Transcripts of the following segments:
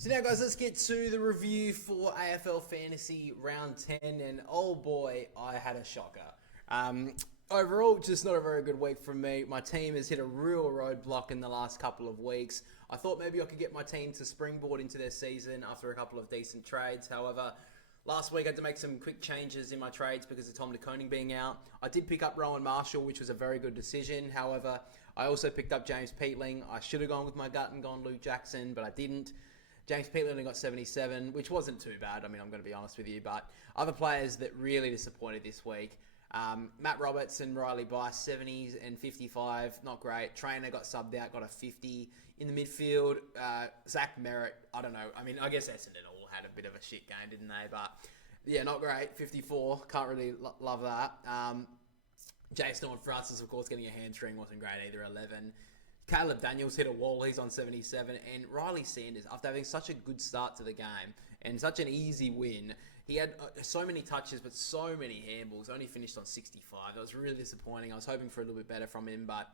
So now guys, let's get to the review for AFL Fantasy Round 10, and oh boy, I had a shocker. Overall, just not a very good week from me. My team has hit a real roadblock in the last couple of weeks. I thought maybe I could get my team to springboard into their season after a couple of decent trades. However, last week I had to make some quick changes in my trades because of Tom de Koning being out. I did pick up Rowan Marshall, which was a very good decision. However, I also picked up James Peatling. I should have gone with my gut and gone Luke Jackson, but I didn't. James Peatling only got 77, which wasn't too bad. I mean, I'm going to be honest with you. But other players that really disappointed this week, Matt Roberts and Riley Bice, 70s and 55, not great. Trainer got subbed out, got a 50. In the midfield, Zach Merritt, I don't know. I mean, I guess Essendon all had a bit of a shit game, didn't they? But yeah, not great. 54, can't really love that. Jason Francis, of course, getting a hamstring wasn't great either, 11. Caleb Daniels hit a wall, he's on 77, and Riley Sanders, after having such a good start to the game and such an easy win, he had so many touches but so many handballs, only finished on 65. That was really disappointing. I was hoping for a little bit better from him, but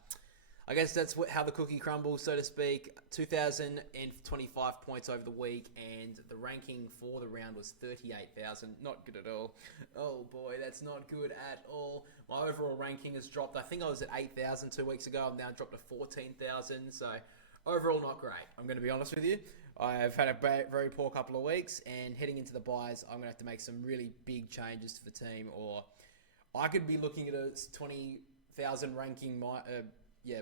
I guess that's how the cookie crumbles, so to speak. 2,025 points over the week, and the ranking for the round was 38,000. Not good at all. Oh boy, that's not good at all. My overall ranking has dropped. I think I was at 8,000 2 weeks ago. I've now dropped to 14,000. So overall, not great. I'm going to be honest with you. I have had a very poor couple of weeks, and heading into the buys, I'm going to have to make some really big changes to the team, or I could be looking at a 20,000 ranking.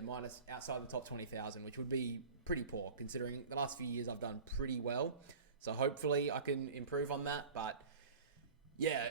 Minus outside the top 20,000, which would be pretty poor considering the last few years I've done pretty well. So hopefully I can improve on that. But yeah,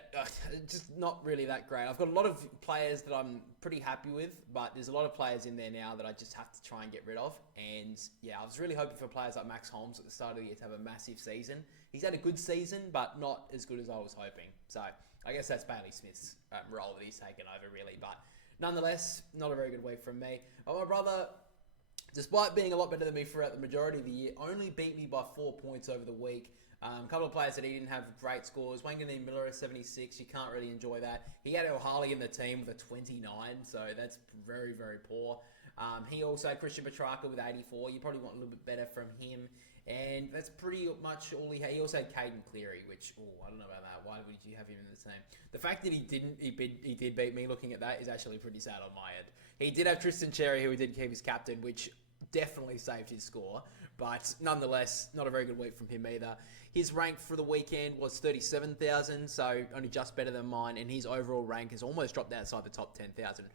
just not really that great. I've got a lot of players that I'm pretty happy with, but there's a lot of players in there now that I just have to try and get rid of. And yeah, I was really hoping for players like Max Holmes at the start of the year to have a massive season. He's had a good season, but not as good as I was hoping. So I guess that's Bailey Smith's role that he's taken over, really. But nonetheless, not a very good week from me. But my brother, despite being a lot better than me throughout the majority of the year, only beat me by 4 points over the week. A couple of players that he didn't have great scores. Wangan Miller at 76, you can't really enjoy that. He had O'Harley in the team with a 29, so that's very, very poor. He also had Christian Petrarca with 84. You probably want a little bit better from him. And that's pretty much all he had. He also had Caden Cleary, which, I don't know about that. Why would you have him in the team? The fact that he did beat me looking at that is actually pretty sad on my end. He did have Tristan Cherry, who he did keep his captain, which definitely saved his score. But nonetheless, not a very good week from him either. His rank for the weekend was 37,000, so only just better than mine. And his overall rank has almost dropped outside the top 10,000.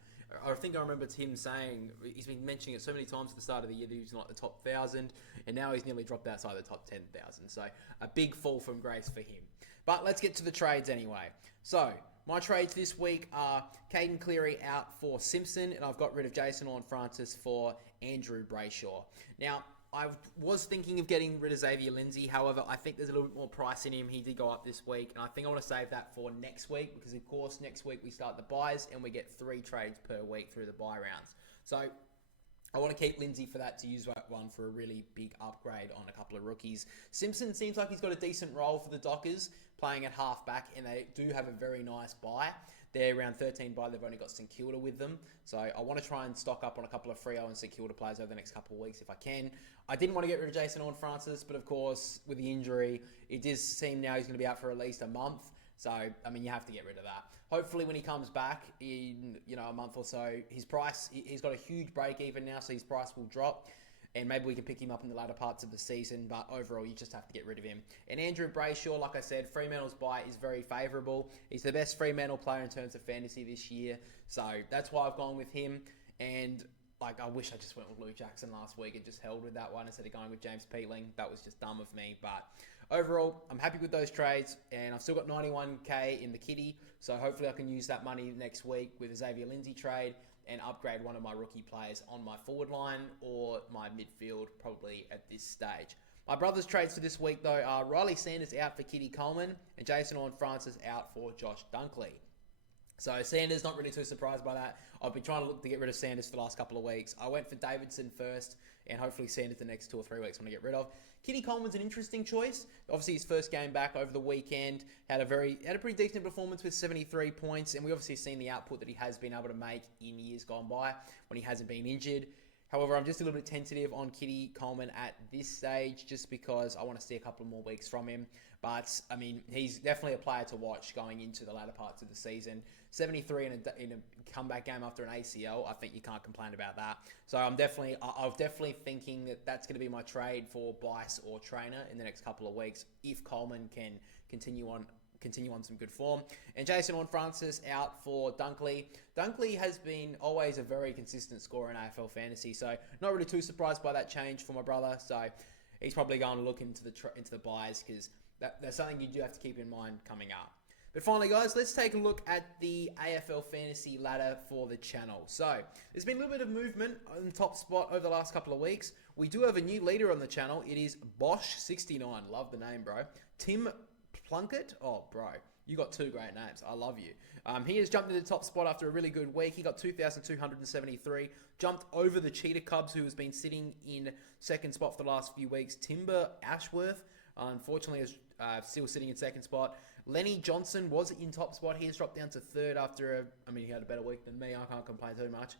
I think I remember him saying, he's been mentioning it so many times at the start of the year that he was in like the top 1,000, and now he's nearly dropped outside the top 10,000. So a big fall from grace for him. But let's get to the trades anyway. So my trades this week are Caden Cleary out for Simpson, and I've got rid of Jason Horne-Francis for Andrew Brayshaw. Now, I was thinking of getting rid of Xavier Lindsay. However, I think there's a little bit more price in him. He did go up this week, and I think I want to save that for next week because, of course, next week we start the buys and we get 3 trades per week through the buy rounds. So I want to keep Lindsay for that, to use that one for a really big upgrade on a couple of rookies. Simpson seems like he's got a decent role for the Dockers, playing at half-back, and they do have a very nice buy. They're around 13 buy. They've only got St Kilda with them. So I want to try and stock up on a couple of Freo and St Kilda players over the next couple of weeks if I can. I didn't want to get rid of Jason Horne-Francis, but of course, with the injury, it does seem now he's going to be out for at least a month. So, I mean, you have to get rid of that. Hopefully, when he comes back in, a month or so, his price, he's got a huge break even now, so his price will drop. And maybe we can pick him up in the latter parts of the season, but overall, you just have to get rid of him. And Andrew Brayshaw, like I said, Fremantle's buy is very favourable. He's the best Fremantle player in terms of fantasy this year, so that's why I've gone with him. And I wish I just went with Luke Jackson last week and just held with that one instead of going with James Peatling. That was just dumb of me, but overall, I'm happy with those trades, and I've still got 91k in the kitty, so hopefully I can use that money next week with a Xavier Lindsay trade and upgrade one of my rookie players on my forward line or my midfield probably at this stage. My brother's trades for this week, though, are Riley Sanders out for Kitty Coleman and Jason Horne-Francis out for Josh Dunkley. So Sanders, not really too surprised by that. I've been trying to look to get rid of Sanders for the last couple of weeks. I went for Davidson first, and hopefully Sanders the next 2 or 3 weeks I'm going to get rid of. Kitty Coleman's an interesting choice. Obviously, his first game back over the weekend had a pretty decent performance with 73 points, and we obviously seen the output that he has been able to make in years gone by when he hasn't been injured. However, I'm just a little bit tentative on Kitty Coleman at this stage just because I want to see a couple more weeks from him. But, I mean, he's definitely a player to watch going into the latter parts of the season. 73 in a comeback game after an ACL, I think you can't complain about that. So I'm definitely thinking that that's going to be my trade for Bice or Trainer in the next couple of weeks if Coleman can continue on some good form. And Jason Horne-Francis out for Dunkley. Dunkley has been always a very consistent scorer in AFL fantasy, so not really too surprised by that change for my brother. So he's probably going to look into the buys because that's something you do have to keep in mind coming up. But finally, guys, let's take a look at the AFL fantasy ladder for the channel. So there's been a little bit of movement on the top spot over the last couple of weeks. We do have a new leader on the channel. It is Bosch69. Love the name, bro. Tim Plunkett? Oh, bro. You got two great names. I love you. He has jumped into the top spot after a really good week. He got 2,273. Jumped over the Cheetah Cubs, who has been sitting in second spot for the last few weeks. Timber Ashworth, unfortunately, is still sitting in second spot. Lenny Johnson was in top spot. He has dropped down to third after, he had a better week than me. I can't complain too much.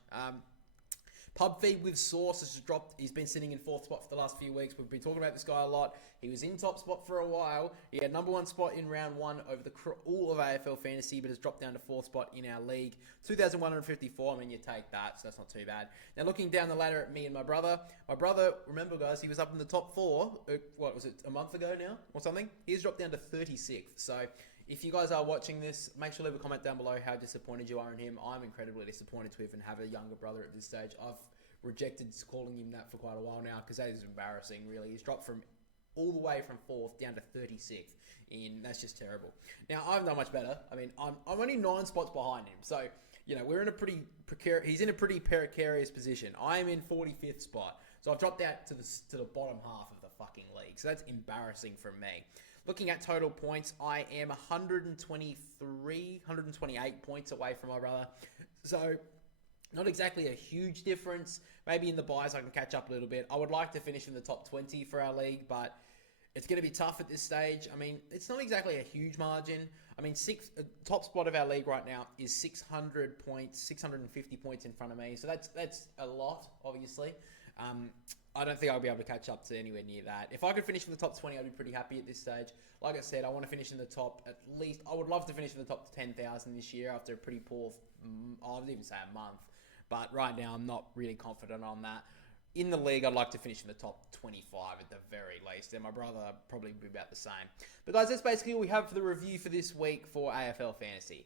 Pub Feed with Sauce has dropped. He's been sitting in fourth spot for the last few weeks. We've been talking about this guy a lot. He was in top spot for a while. He had number one spot in round one over all of AFL fantasy, but has dropped down to fourth spot in our league. 2,154. You take that, so that's not too bad. Now, looking down the ladder at me and my brother. My brother, remember, guys, he was up in the top four. What was it, a month ago now or something? He's dropped down to 36th. So if you guys are watching this, make sure to leave a comment down below how disappointed you are in him. I'm incredibly disappointed to even have a younger brother at this stage. I've rejected calling him that for quite a while now because that is embarrassing, really. He's dropped from all the way from 4th down to 36th, and that's just terrible. Now, I've done much better. I'm only 9 spots behind him, so, we're in a pretty precarious, he's in a pretty precarious position. I am in 45th spot, so I've dropped out to the bottom half of the fucking league, so that's embarrassing from me. Looking at total points, I am 128 points away from my brother, so not exactly a huge difference. Maybe in the buys I can catch up a little bit. I would like to finish in the top 20 for our league, but it's going to be tough at this stage. It's not exactly a huge margin. Top spot of our league right now is 600 points, 650 points in front of me. So that's a lot, obviously. I don't think I'll be able to catch up to anywhere near that. If I could finish in the top 20, I'd be pretty happy at this stage. Like I said, I want to finish in the top at least. I would love to finish in the top 10,000 this year after a pretty poor, I would even say a month. But right now, I'm not really confident on that. In the league, I'd like to finish in the top 25 at the very least. And my brother probably be about the same. But guys, that's basically all we have for the review for this week for AFL Fantasy.